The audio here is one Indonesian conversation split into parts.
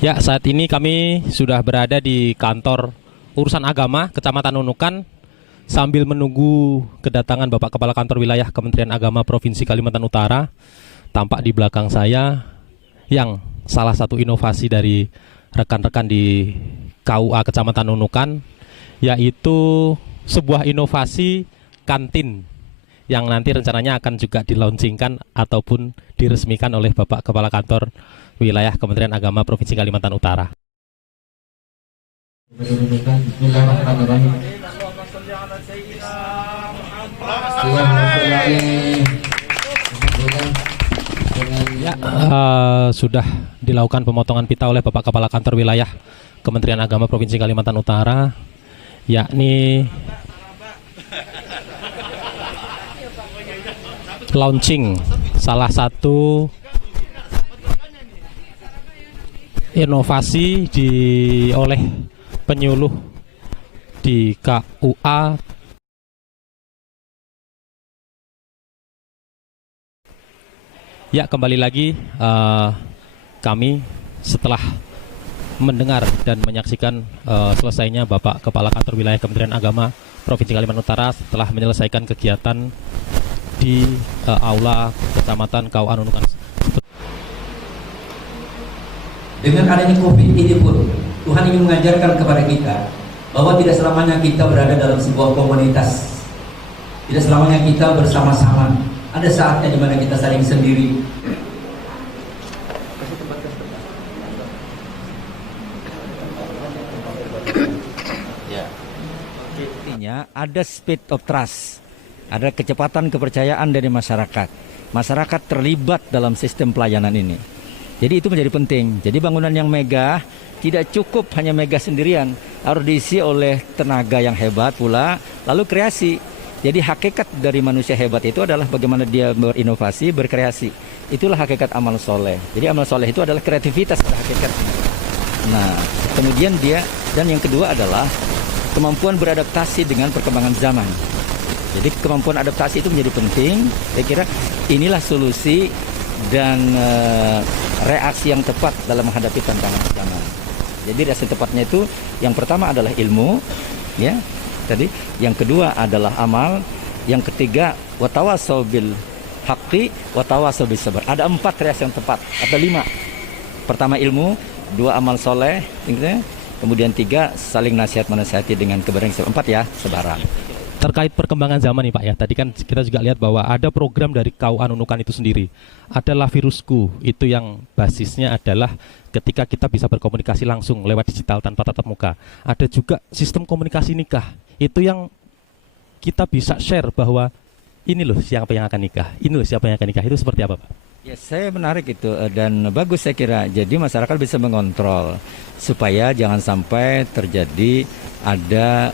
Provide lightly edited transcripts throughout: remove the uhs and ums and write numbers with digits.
Ya, saat ini kami sudah berada di kantor urusan agama Kecamatan Nunukan sambil menunggu kedatangan Bapak Kepala Kantor Wilayah Kementerian Agama Provinsi Kalimantan Utara. Tampak di belakang saya yang salah satu inovasi dari rekan-rekan di KUA Kecamatan Nunukan, yaitu sebuah inovasi kantin yang nanti rencananya akan juga dilaunchingkan ataupun diresmikan oleh Bapak Kepala Kantor Wilayah Kementerian Agama Provinsi Kalimantan Utara. Ya, sudah dilakukan pemotongan pita oleh Bapak Kepala Kantor Wilayah Kementerian Agama Provinsi Kalimantan Utara, yakni launching salah satu inovasi oleh penyuluh di KUA. Ya, kembali lagi kami setelah mendengar dan menyaksikan selesainya Bapak Kepala Kantor Wilayah Kementerian Agama Provinsi Kalimantan Utara setelah menyelesaikan kegiatan di aula Kecamatan KUA Nunukan. Dengan adanya COVID ini pun, Tuhan ingin mengajarkan kepada kita bahwa tidak selamanya kita berada dalam sebuah komunitas, tidak selamanya kita bersama-sama. Ada saatnya di mana kita saling sendiri. Artinya ada speed of trust, ada kecepatan kepercayaan dari masyarakat. Masyarakat terlibat dalam sistem pelayanan ini. Jadi itu menjadi penting. Jadi bangunan yang megah tidak cukup hanya megah sendirian, harus diisi oleh tenaga yang hebat pula, lalu kreasi. Jadi hakikat dari manusia hebat itu adalah bagaimana dia berinovasi, berkreasi. Itulah hakikat amal soleh. Jadi amal soleh itu adalah kreativitas pada hakikatnya. Nah, kemudian dan yang kedua adalah kemampuan beradaptasi dengan perkembangan zaman. Jadi kemampuan adaptasi itu menjadi penting. Saya kira inilah solusi dan reaksi yang tepat dalam menghadapi tantangan zaman. Jadi reaksi tepatnya itu yang pertama adalah ilmu, ya. Tadi yang kedua adalah amal, yang ketiga watawasau bil haqqi watawasau bis sabar. Ada 4 reaksi yang tepat, ada 5. Pertama ilmu, 2 amal soleh, kemudian 3 saling nasihat menasihati dengan kebenaran, 4 ya sebarang. Terkait perkembangan zaman nih Pak ya, tadi kan kita juga lihat bahwa ada program dari KUA Nunukan itu sendiri. Adalah virusku, itu yang basisnya adalah ketika kita bisa berkomunikasi langsung lewat digital tanpa tatap muka. Ada juga sistem komunikasi nikah, itu yang kita bisa share bahwa ini loh siapa yang akan nikah, ini loh siapa yang akan nikah, itu seperti apa Pak? Ya, saya menarik itu dan bagus saya kira. Jadi masyarakat bisa mengontrol supaya jangan sampai terjadi ada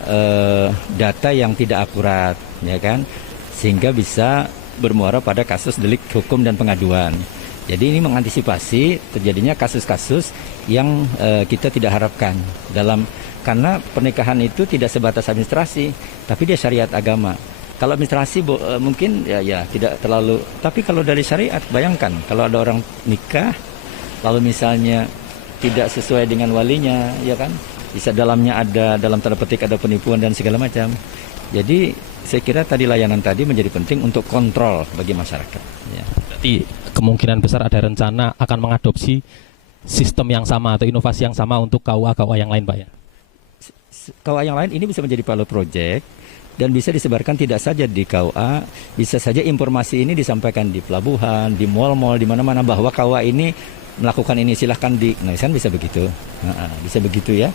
data yang tidak akurat, ya kan? Sehingga bisa bermuara pada kasus delik hukum dan pengaduan. Jadi ini mengantisipasi terjadinya kasus-kasus yang kita tidak harapkan karena pernikahan itu tidak sebatas administrasi, tapi dia syariat agama. Kalau administrasi mungkin ya tidak terlalu, tapi kalau dari syariat, bayangkan kalau ada orang nikah lalu misalnya tidak sesuai dengan walinya, ya kan, bisa dalamnya ada, dalam tanda petik ada penipuan dan segala macam. Jadi saya kira tadi layanan tadi menjadi penting untuk kontrol bagi masyarakat, ya. Berarti kemungkinan besar ada rencana akan mengadopsi sistem yang sama atau inovasi yang sama untuk KUA yang lain Pak ya? KUA yang lain ini bisa menjadi pilot project dan bisa disebarkan tidak saja di KUA, bisa saja informasi ini disampaikan di pelabuhan, di mal-mal, di mana-mana bahwa KUA ini melakukan ini, silahkan kan bisa begitu. Bisa begitu ya,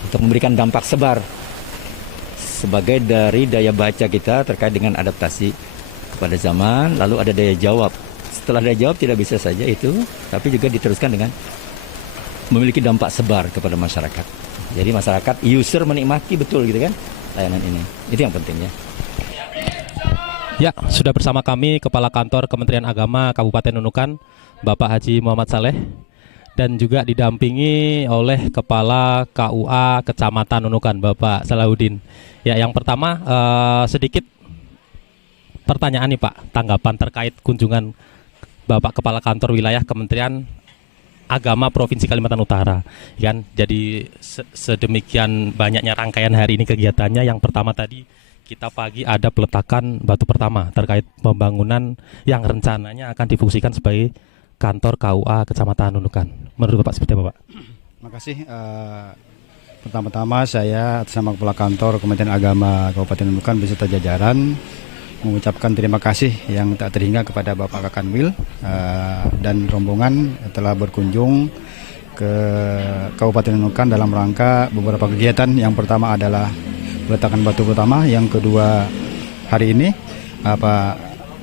untuk memberikan dampak sebar sebagai dari daya baca kita terkait dengan adaptasi kepada zaman, lalu ada daya jawab. Setelah daya jawab tidak bisa saja itu, tapi juga diteruskan dengan memiliki dampak sebar kepada masyarakat. Jadi masyarakat, user menikmati betul gitu kan layanan ini. Itu yang pentingnya. Ya, sudah bersama kami Kepala Kantor Kementerian Agama Kabupaten Nunukan, Bapak Haji Muhammad Saleh, dan juga didampingi oleh Kepala KUA Kecamatan Nunukan, Bapak Salahuddin. Ya, yang pertama sedikit pertanyaan nih Pak, tanggapan terkait kunjungan Bapak Kepala Kantor Wilayah Kementerian Agama Provinsi Kalimantan Utara, kan? Jadi sedemikian banyaknya rangkaian hari ini kegiatannya. Yang pertama tadi kita pagi ada peletakan batu pertama terkait pembangunan yang rencananya akan difungsikan sebagai kantor KUA Kecamatan Nunukan. Menurut Bapak seperti apa, Pak? Terima kasih. Pertama-tama saya atas nama Kepala Kantor Kementerian Agama Kabupaten Nunukan beserta jajaran mengucapkan terima kasih yang tak terhingga kepada Bapak Kakanwil dan rombongan telah berkunjung ke Kabupaten Nunukan dalam rangka beberapa kegiatan. Yang pertama adalah peletakan batu pertama, yang kedua hari ini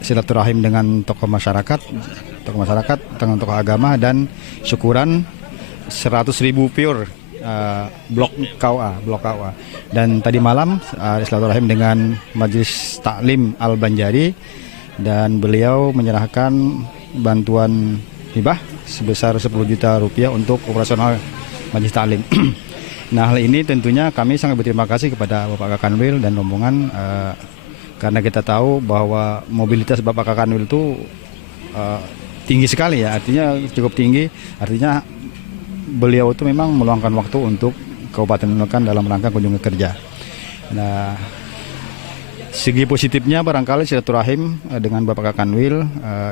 silaturahim dengan tokoh masyarakat, dengan tokoh agama, dan syukuran 100.000 pure blok KUA. Dan tadi malam silaturahim dengan Majelis Taklim Al-Banjari, dan beliau menyerahkan bantuan hibah sebesar 10 juta rupiah untuk operasional Majelis Taklim. Nah, hal ini tentunya kami sangat berterima kasih kepada Bapak Kakanwil dan rombongan karena kita tahu bahwa mobilitas Bapak Kakanwil itu tinggi sekali ya, artinya cukup tinggi, artinya beliau itu memang meluangkan waktu untuk Kabupaten Nunukan dalam rangka kunjungan kerja. Nah, segi positifnya barangkali silaturahim dengan Bapak Kakanwil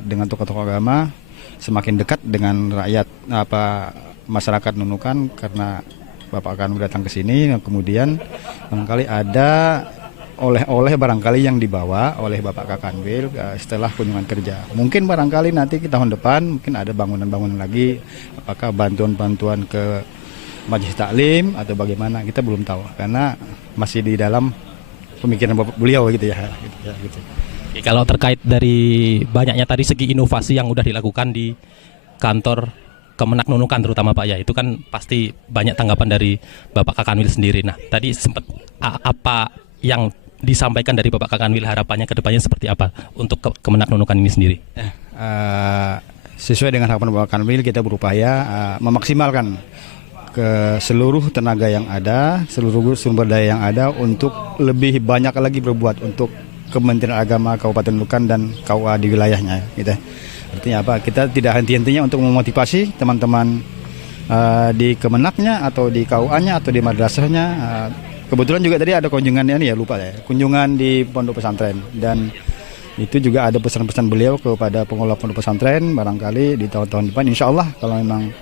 dengan tokoh-tokoh agama semakin dekat dengan rakyat masyarakat Nunukan karena Bapak Kakanwil datang ke sini. Kemudian barangkali ada oleh-oleh barangkali yang dibawa oleh Bapak Kakanwil setelah kunjungan kerja. Mungkin barangkali nanti tahun depan mungkin ada bangunan-bangunan lagi, apakah bantuan-bantuan ke Majelis Taklim atau bagaimana, kita belum tahu karena masih di dalam pemikiran beliau gitu ya. Gitu. Kalau terkait dari banyaknya tadi segi inovasi yang udah dilakukan di kantor Kemenak Nunukan terutama Pak ya, itu kan pasti banyak tanggapan dari Bapak Kakanwil sendiri. Nah, tadi sempat apa yang disampaikan dari Bapak Kakanwil, harapannya ke depannya seperti apa untuk Kemenak Nunukan ini sendiri? Sesuai dengan harapan Bapak Kakanwil, kita berupaya memaksimalkan ke seluruh tenaga yang ada, seluruh sumber daya yang ada untuk lebih banyak lagi berbuat untuk Kementerian Agama Kabupaten Nunukan dan KUA di wilayahnya, gitu. Artinya apa? Kita tidak henti-hentinya untuk memotivasi teman-teman di Kemenaknya atau di KUA-nya atau di madrasahnya. Kebetulan juga tadi ada kunjungan kunjungan di pondok pesantren, dan itu juga ada pesan-pesan beliau kepada pengelola pondok pesantren, barangkali di tahun-tahun depan insya Allah kalau memang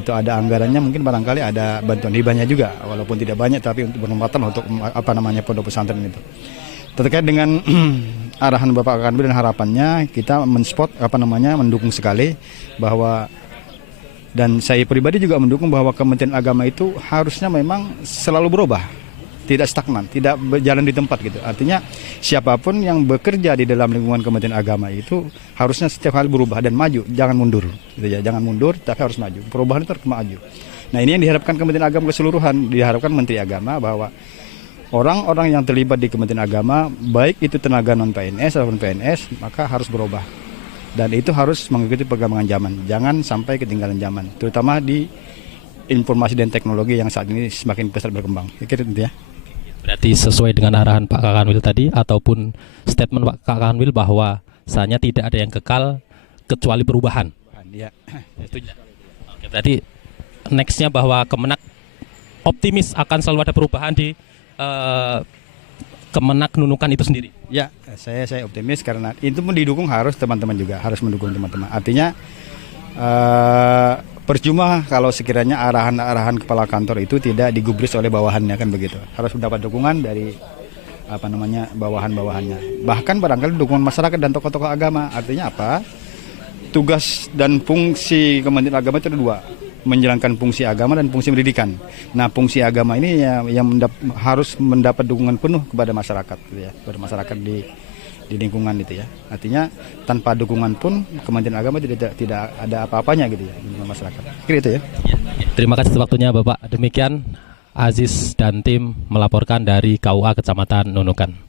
itu ada anggarannya mungkin barangkali ada bantuan hibahnya juga, walaupun tidak banyak tapi untuk bermanfaat untuk pondok pesantren itu. Terkait dengan arahan Bapak Kakanwil dan harapannya, kita mendukung sekali bahwa, dan saya pribadi juga mendukung bahwa Kementerian Agama itu harusnya memang selalu berubah, tidak stagnan, tidak berjalan di tempat gitu. Artinya siapapun yang bekerja di dalam lingkungan Kementerian Agama itu harusnya setiap kali berubah dan maju, jangan mundur gitu ya, jangan mundur tapi harus maju. Perubahan itu harus maju. Nah, ini yang diharapkan Kementerian Agama keseluruhan, diharapkan Menteri Agama bahwa orang-orang yang terlibat di Kementerian Agama, baik itu tenaga non-PNS ataupun PNS, maka harus berubah. Dan itu harus mengikuti perkembangan zaman. Jangan sampai ketinggalan zaman, terutama di informasi dan teknologi yang saat ini semakin pesat berkembang. Kira-kira itu ya. Berarti sesuai dengan arahan Pak Kakanwil tadi ataupun statement Pak Kakanwil bahwa saatnya tidak ada yang kekal kecuali perubahan. Ya. Oke, berarti nextnya bahwa Kemenak optimis akan selalu ada perubahan di Kemenak Nunukan itu sendiri. Ya, saya optimis karena itu pun didukung, harus teman-teman juga harus mendukung teman-teman. Artinya percuma kalau sekiranya arahan-arahan kepala kantor itu tidak digubris oleh bawahannya, kan begitu. Harus mendapat dukungan dari bawahan-bawahannya. Bahkan barangkali dukungan masyarakat dan tokoh-tokoh agama. Artinya apa? Tugas dan fungsi Kementerian Agama itu ada dua, menjalankan fungsi agama dan fungsi pendidikan. Nah, fungsi agama ini yang harus mendapat dukungan penuh kepada masyarakat, gitu ya, kepada masyarakat di lingkungan itu ya. Artinya tanpa dukungan pun Kementerian Agama tidak ada apa-apanya gitu ya di masyarakat. Kira itu ya. Terima kasih waktunya Bapak. Demikian Aziz dan tim melaporkan dari KUA Kecamatan Nunukan.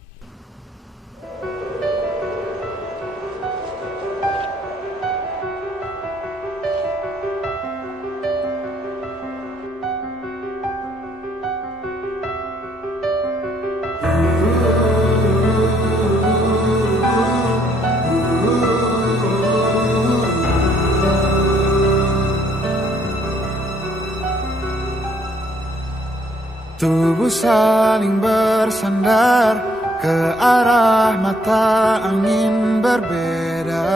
Tubuh saling bersandar ke arah mata angin berbeda.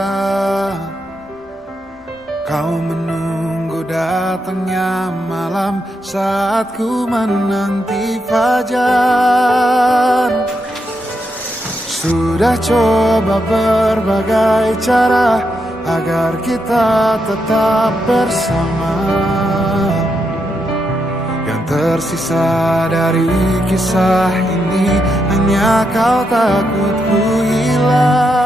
Kau menunggu datangnya malam saat ku menanti fajar. Sudah coba berbagai cara agar kita tetap bersama. Yang tersisa dari kisah ini hanya kau takut ku hilang.